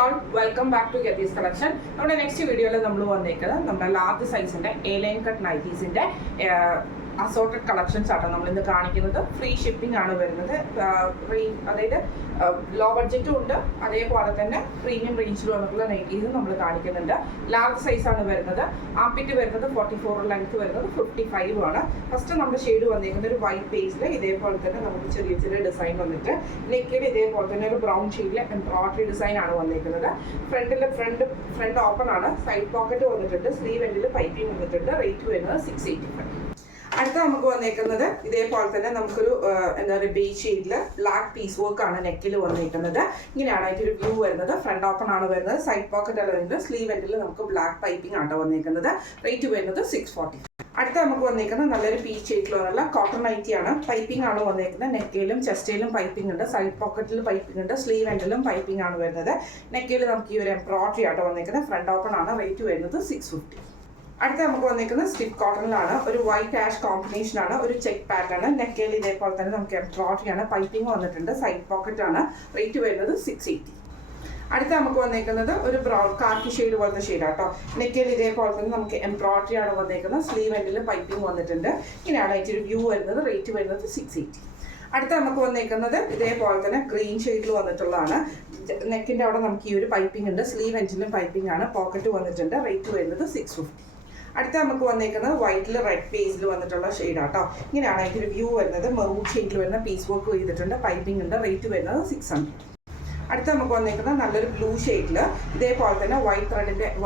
All welcome back to Getty's collection. നമ്മുടെ next വീഡിയോയിൽ നമ്മൾ വന്നേക്കുന്നത് നമ്മുടെ ലാർജ് സൈസിന്റെ എ ലൈൻ കട്ട് നൈറ്റീസിന്റെ അസോർട്ടഡ് കളക്ഷൻസ് ആട്ടോ നമ്മൾ ഇന്ന് കാണിക്കുന്നത്. ഫ്രീ ഷിപ്പിംഗ് ആണ് വരുന്നത്. അതായത് ലോ ബഡ്ജറ്റും ഉണ്ട്, അതേപോലെ തന്നെ പ്രീമിയം റേഞ്ചിൽ വന്നിട്ടുള്ള നൈറ്റീസും നമ്മൾ കാണിക്കുന്നുണ്ട്. ലാർജ് സൈസ് ആണ് വരുന്നത്. ആംപിറ്റ് വരുന്നത് 44, ലെങ്ത് വരുന്നത് 55 ആണ്. ഫസ്റ്റ് നമ്മുടെ ഷെയ്ഡ് വന്നിരിക്കുന്നത് ഒരു വൈറ്റ് ബേസിൽ ഇതേപോലെ തന്നെ നമുക്ക് ചെറിയ ചെറിയ ഡിസൈൻ വന്നിട്ട് നെക്കിൽ ഇതേപോലെ തന്നെ ഒരു ബ്രൗൺ ഷെയ്ഡിൽ എംബ്രോയിഡറി ഡിസൈൻ ആണ് വന്നിരിക്കുന്നത്. ഫ്രണ്ട് ഓപ്പൺ ആണ്, സൈഡ് പോക്കറ്റ് വന്നിട്ടുണ്ട്, സ്ലീവ് എൻഡിൽ പൈപ്പിംഗ് വന്നിട്ടുണ്ട്. റേറ്റ് വരുന്നത് 685. അടുത്ത നമുക്ക് വന്നേക്കുന്നത് ഇതേപോലെ തന്നെ നമുക്കൊരു എന്താ പറയുക ബേജ് ഷെയ്ഡിൽ ബ്ലാക്ക് പീസ് വർക്ക് ആണ് നെക്കിൽ വന്നിരിക്കുന്നത്. ഇങ്ങനെയാണ് അതിൻ്റെ ഒരു വ്യൂ വരുന്നത്. ഫ്രണ്ട് ഓപ്പൺ ആണ് വരുന്നത്, സൈഡ് പോക്കറ്റ് അല്ല വരുന്നത്, സ്ലീവ് എൻഡിൽ നമുക്ക് ബ്ലാക്ക് പൈപ്പിംഗ് ആണ് വന്നിരിക്കുന്നത്. റേറ്റ് വരുന്നത് 640. അടുത്ത നമുക്ക് വന്നിരിക്കുന്നത് നല്ലൊരു പീച്ച് ഷെയ്ഡിലുള്ള കോട്ടൺ നൈറ്റി ആണ്. പൈപ്പിംഗ് ആണ് വന്നിരിക്കുന്നത്. നെക്കയിലും ചെസ്റ്റയിലും പൈപ്പിംഗ് ഉണ്ട്, സൈഡ് പോക്കറ്റിൽ പൈപ്പിംഗ് ഉണ്ട്, സ്ലീവ് എൻഡിലും പൈപ്പിംഗ് ആണ് വരുന്നത്. നെക്കയിൽ നമുക്ക് ഈ ഒരു എംബ്രോയിഡറി ആട്ടോ വന്നിരിക്കുന്നത്. ഫ്രണ്ട് ഓപ്പൺ ആണ്. റേറ്റ് വരുന്നത് 650. അടുത്ത നമുക്ക് വന്നിരിക്കുന്നത് സ്റ്റിഫ് കോട്ടണിലാണ്. ഒരു വൈറ്റ് ആഷ് കോമ്പിനേഷൻ ആണ്, ഒരു ചെക്ക് പാറ്റേൺ. നെക്കയിൽ ഇതേപോലെ തന്നെ നമുക്ക് എംബ്രോയിഡറി ആണ്, പൈപ്പിംഗ് വന്നിട്ടുണ്ട്, സൈഡ് പോക്കറ്റ് ആണ്. റേറ്റ് വരുന്നത് 680. അടുത്ത നമുക്ക് വന്നിരിക്കുന്നത് ഒരു ബ്രൗൺ കാക്കി ഷെയ്ഡ് പോലത്തെ ഷെയ്ഡാട്ടോ. നെക്കയിൽ ഇതേപോലെ തന്നെ നമുക്ക് എംബ്രോയിഡറി ആണ് വന്നിരിക്കുന്നത്. സ്ലീവ് എൻഡിൽ പൈപ്പിംഗ് വന്നിട്ടുണ്ട്. ഇങ്ങനെയാണ് അതിൻ്റെ ഒരു വ്യൂ വരുന്നത്. റേറ്റ് വരുന്നത് 680. അടുത്ത നമുക്ക് വന്നിരിക്കുന്നത് ഇതേപോലെ തന്നെ ഗ്രീൻ ഷെയ്ഡിൽ വന്നിട്ടുള്ളതാണ്. നെക്കിൻ്റെ അവിടെ നമുക്ക് ഈ ഒരു പൈപ്പിംഗ് ഉണ്ട്, സ്ലീവ് എൻഡിലും പൈപ്പിംഗ് ആണ്, പോക്കറ്റ് വന്നിട്ടുണ്ട്. റേറ്റ് വരുന്നത് 650. അടുത്ത നമുക്ക് വന്നിരിക്കുന്നത് വൈറ്റിൽ റെഡ് പേസിൽ വന്നിട്ടുള്ള ഷെയ്ഡാട്ടോ. ഇങ്ങനെയാണ് അതിൻ്റെ ഒരു വ്യൂ വരുന്നത്. മെറൂൺ ഷെയ്ഡിൽ വരുന്ന പീസ് വർക്ക് ചെയ്തിട്ടുണ്ട്, പൈപ്പിംഗ് ഉണ്ട്. റേറ്റ് വരുന്നത് 600. അടുത്ത നമുക്ക് വന്നിരിക്കുന്നത് നല്ലൊരു ബ്ലൂ ഷെയ്ഡിൽ ഇതേപോലെ തന്നെ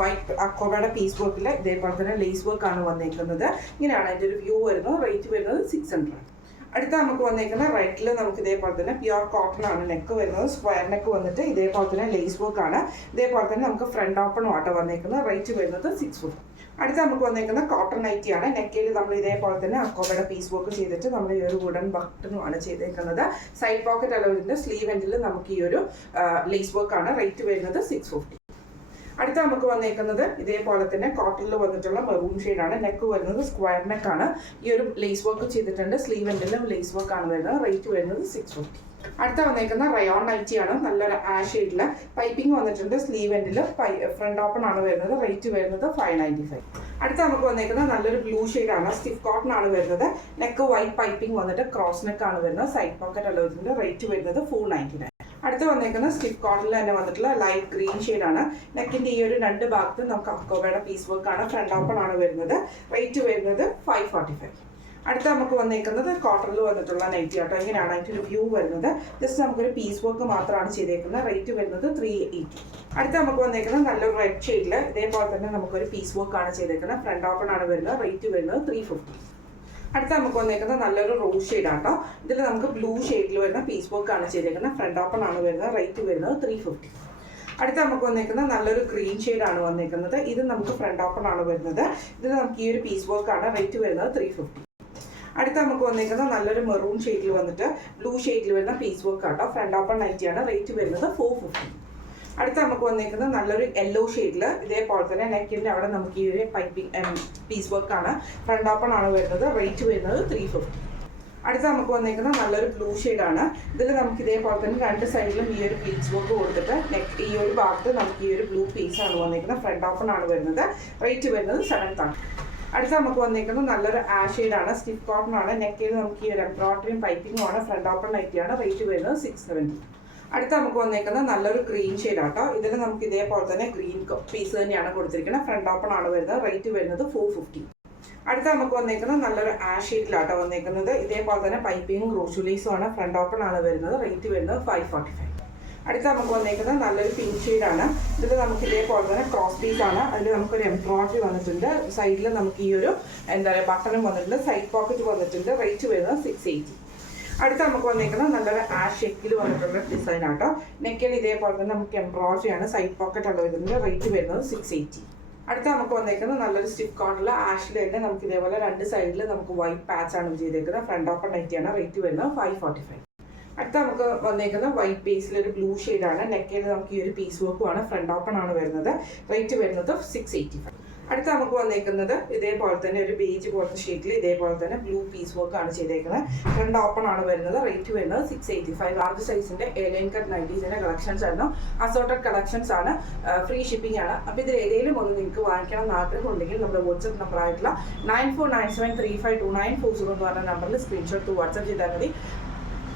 വൈറ്റ് അക്കോബയുടെ പീസ് വർക്കിൽ ഇതേപോലെ തന്നെ ലേസ് വർക്ക് ആണ് വന്നിരിക്കുന്നത്. ഇങ്ങനെയാണ് അതിൻ്റെ ഒരു വ്യൂ വരുന്നത്. റേറ്റ് വരുന്നത് 600. അടുത്ത നമുക്ക് വന്നിരിക്കുന്ന റെഡിൽ നമുക്ക് ഇതേപോലെ തന്നെ പ്യുവർ കോട്ടൺ ആണ് നെക്ക് വരുന്നത്. സ്ക്വയർ നെക്ക് വന്നിട്ട് ഇതേപോലെ തന്നെ ലേസ് വർക്ക് ആണ്. ഇതേപോലെ തന്നെ നമുക്ക് ഫ്രണ്ട് ഓപ്പൺ ആട്ടോ വന്നിരിക്കുന്നത്. റേറ്റ് വരുന്നത് 650. അടുത്ത നമുക്ക് വന്നിരിക്കുന്ന കോട്ടൺ നൈറ്റി ആണ്. നെക്കയിൽ നമ്മൾ ഇതേപോലെ തന്നെ അക്കോബയുടെ പീസ് വർക്ക് ചെയ്തിട്ട് നമ്മൾ ഈ ഒരു വുഡൻ ബട്ടണുമാണ് ചെയ്തേക്കുന്നത്. സൈഡ് പോക്കറ്റ് അളവിൻ്റെ സ്ലീവ് എൻഡിൽ നമുക്ക് ഈ ഒരു ലേസ് വർക്ക് ആണ്. റേറ്റ് വരുന്നത് 650. അടുത്ത നമുക്ക് വന്നേക്കുന്നത് ഇതേപോലെ തന്നെ കോട്ടണിൽ വന്നിട്ടുള്ള മെറൂൺ ഷെയ്ഡാണ്. നെക്ക് വരുന്നത് സ്ക്വയർ നെക്കാണ്. ഈ ഒരു ലേസ് വർക്ക് ചെയ്തിട്ടുണ്ട്, സ്ലീവ് എൻഡിലും ലേസ് വർക്ക് ആണ് വരുന്നത്. റേറ്റ് വരുന്നത് 650. അടുത്ത വന്നേക്കുന്ന റയോൺ നൈറ്റി ആണ്. നല്ലൊരു ആഷ് ഷെയ്ഡിൽ പൈപ്പിംഗ് വന്നിട്ടുണ്ട്, സ്ലീവ് എൻഡിൽ ഫ്രണ്ട് ഓപ്പൺ ആണ് വരുന്നത്. റേറ്റ് വരുന്നത് 595. അടുത്ത നമുക്ക് വന്നേക്കുന്നത് നല്ലൊരു ബ്ലൂ ഷെയ്ഡാണ്. സ്റ്റിഫ് കോട്ടൺ ആണ് വരുന്നത്. നെക്ക് വൈറ്റ് പൈപ്പിംഗ് വന്നിട്ട് ക്രോസ് നെക്ക് ആണ് വരുന്നത്. Side pocket അലോജിന്റെ. റേറ്റ് വരുന്നത് 499. അടുത്ത് വന്നേക്കുന്ന സ്റ്റിഫ് കോട്ടണിൽ തന്നെ വന്നിട്ടുള്ള ലൈറ്റ് ഗ്രീൻ ഷെയ്ഡാണ്. നെക്കിൻ്റെ ഈ ഒരു രണ്ട് ഭാഗത്ത് നമുക്ക് അക്കോബയുടെ പീസ് വർക്ക് ആണ്. ഫ്രണ്ട് ഓപ്പൺ ആണ് വരുന്നത്. റേറ്റ് വരുന്നത് 545. അടുത്ത നമുക്ക് വന്നേക്കുന്നത് കോട്ടണിൽ വന്നിട്ടുള്ള നൈറ്റി ആട്ടോ. ഇങ്ങനെയാണ് അതിൻ്റെ ഒരു വ്യൂ വരുന്നത്. ജസ്റ്റ് നമുക്കൊരു പീസ് വർക്ക് മാത്രമാണ് ചെയ്തേക്കുന്നത്. റേറ്റ് വരുന്നത് 380. അടുത്ത നമുക്ക് വന്നേക്കുന്നത് നല്ലൊരു റെഡ് ഷെയ്ഡിൽ ഇതേപോലെ തന്നെ നമുക്കൊരു പീസ് വർക്ക് ആണ് ചെയ്തേക്കുന്നത്. ഫ്രണ്ട് ഓപ്പൺ ആണ് വരുന്നത്. റേറ്റ് വരുന്നത് 350. അടുത്ത നമുക്ക് വന്നേക്കുന്നത് നല്ലൊരു റോസ് ഷെയ്ഡാട്ടോ. ഇതിൽ നമുക്ക് ബ്ലൂ ഷെയ്ഡിൽ വരുന്ന പീസ് വർക്ക് ആണ് ചെയ്തേക്കുന്നത്. ഫ്രണ്ട് ഓപ്പൺ ആണ് വരുന്നത്. റേറ്റ് വരുന്നത് 350. അടുത്ത നമുക്ക് വന്നേക്കുന്നത് നല്ലൊരു ഗ്രീൻ ഷെയ്ഡാണ് വന്നേക്കുന്നത്. ഇത് നമുക്ക് ഫ്രണ്ട് ഓപ്പൺ ആണ് വരുന്നത്. ഇതിൽ നമുക്ക് ഈ ഒരു പീസ് വർക്ക് ആണ്. റേറ്റ് വരുന്നത് 350. അടുത്ത നമുക്ക് വന്നേക്കുന്നത് നല്ലൊരു മെറൂൺ ഷെയ്ഡിൽ വന്നിട്ട് ബ്ലൂ ഷെയ്ഡിൽ വരുന്ന പീസ് വർക്ക് ആട്ടോ. ഫ്രണ്ട് ഓപ്പൺ നൈറ്റിയാണ്. റേറ്റ് വരുന്നത് 450. അടുത്ത നമുക്ക് വന്നേക്കുന്നത് നല്ലൊരു യെല്ലോ ഷെയ്ഡിൽ ഇതേപോലെ തന്നെ നെക്കിൻ്റെ അവിടെ നമുക്ക് ഈ ഒരു പൈപ്പിംഗ് പീസ് വർക്ക് ആണ്. ഫ്രണ്ട് ഓപ്പൺ ആണ് വരുന്നത്. റേറ്റ് വരുന്നത് 350. അടുത്ത നമുക്ക് വന്നേക്കുന്നത് നല്ലൊരു ബ്ലൂ ഷെയ്ഡാണ്. ഇതിൽ നമുക്ക് ഇതേപോലെ തന്നെ രണ്ട് സൈഡിലും ഈ ഒരു പീസ് വർക്ക് കൊടുത്തിട്ട് നെക്ക് ഈ ഒരു ഭാഗത്ത് നമുക്ക് ഈ ഒരു ബ്ലൂ പീസാണ് വന്നേക്കുന്നത്. ഫ്രണ്ട് ഓപ്പൺ ആണ് വരുന്നത്. റേറ്റ് വരുന്നത് 700. അടുത്ത നമുക്ക് വന്നിരിക്കുന്നത് നല്ലൊരു ആഷ് ഷെയ്ഡാണ്. സ്റ്റിഫ് കോട്ടൺ ആണ്. നെക്കിൽ നമുക്ക് ഈ ഒരു എംബ്രോയിഡറിയും പൈപ്പിംഗും ആണ്. ഫ്രണ്ട് ഓപ്പൺ നൈറ്റിയാണ്. റേറ്റ് വരുന്നത് 670. അടുത്ത നമുക്ക് വന്നിരിക്കുന്നത് നല്ലൊരു ഗ്രീൻ ഷെയ്ഡാട്ടോ. ഇതിൽ നമുക്ക് ഇതേപോലെ തന്നെ ഗ്രീൻ പീസ് തന്നെയാണ് കൊടുത്തിരിക്കുന്നത്. ഫ്രണ്ട് ഓപ്പൺ ആണ് വരുന്നത്. റേറ്റ് വരുന്നത് 450. അടുത്ത നമുക്ക് വന്നിരിക്കുന്നത് നല്ലൊരു ആഷ് ഷെയ്ഡിലാട്ടോ വന്നിരിക്കുന്നത്. ഇതേപോലെ തന്നെ പൈപ്പിംഗും ക്രോഷുലീസും ആണ്. ഫ്രണ്ട് ഓപ്പൺ ആണ് വരുന്നത്. റേറ്റ് വരുന്നത് 545. അടുത്ത നമുക്ക് വന്നിരിക്കുന്നത് നല്ലൊരു പിങ്ക് ഷെയ്ഡാണ്. ഇതിൽ നമുക്ക് ഇതേപോലെ തന്നെ ക്രോസ് പീസ് ആണ്. അതിൽ നമുക്കൊരു എംബ്രോയിഡറി വന്നിട്ടുണ്ട്. സൈഡിൽ നമുക്ക് ഈ ഒരു എന്താ പറയുക ബട്ടണും വന്നിട്ടുണ്ട്, സൈഡ് പോക്കറ്റ് വന്നിട്ടുണ്ട്. റേറ്റ് വരുന്നത് 680. അടുത്ത നമുക്ക് വന്നിരിക്കുന്നത് നല്ലൊരു ആഷ് ഷെക്കിൽ വന്നിട്ടുള്ള ഡിസൈൻ ആട്ടോ. നെക്കിൽ ഇതേപോലെ തന്നെ നമുക്ക് എംബ്രോയിഡറി ആണ്. സൈഡ് പോക്കറ്റ് ഉള്ള ഇതിൻ്റെ. റേറ്റ് വരുന്നത് 680. അടുത്ത നമുക്ക് വന്നിരിക്കുന്നത് നല്ലൊരു സ്റ്റിഫ് കോട്ടണിൽ ആഷിൽ തന്നെ നമുക്ക് ഇതേപോലെ രണ്ട് സൈഡിൽ നമുക്ക് വൈറ്റ് പാച്ച് ആണ് ചെയ്തേക്കുന്നത്. ഫ്രണ്ട് ഓപ്പൺ നൈറ്റിയാണ്. റേറ്റ് വരുന്നത് 545. അടുത്ത നമുക്ക് വന്നേക്കുന്ന വൈറ്റ് ബേസിൽ ഒരു ബ്ലൂ ഷെയ്ഡാണ്. നെക്കിൽ നമുക്ക് ഈ ഒരു പീസ് വർക്കുമാണ്. ഫ്രണ്ട് ഓപ്പൺ ആണ് വരുന്നത്. റേറ്റ് വരുന്നത് 685. അടുത്ത നമുക്ക് വന്നേക്കുന്നത് ഇതേപോലെ തന്നെ ഒരു ബേജ് പോലത്തെ ഷീറ്റിൽ ഇതേപോലെ തന്നെ ബ്ലൂ പീസ് വർക്ക് ആണ് ചെയ്തേക്കുന്നത്. ഫ്രണ്ട് ഓപ്പൺ ആണ് വരുന്നത്. റേറ്റ് വരുന്നത് 685. ലാർജ് സൈസിന്റെ എലൈൻ കട്ട് നൈറ്റീസിന്റെ കളക്ഷൻസ് ആയിരുന്നു. അസോർട്ടഡ് കളക്ഷൻസ് ആണ്. ഫ്രീ ഷിപ്പിംഗ് ആണ്. അപ്പോൾ ഇതിൽ ഏതെങ്കിലും ഒന്ന് നിങ്ങൾക്ക് വാങ്ങിക്കണം എന്ന് ആഗ്രഹം ഉണ്ടെങ്കിൽ നമ്മുടെ വാട്സ്ആപ്പ് നമ്പർ ആയിട്ടുള്ള 9497352940 എന്ന് പറഞ്ഞ നമ്പറിൽ സ്ക്രീൻഷോട്ട് വാട്സ്ആപ്പ് ചെയ്താൽ മതി.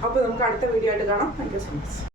അപ്പോൾ നമുക്ക് അടുത്ത വീഡിയോ ആയിട്ട് കാണാം. Thank you so much.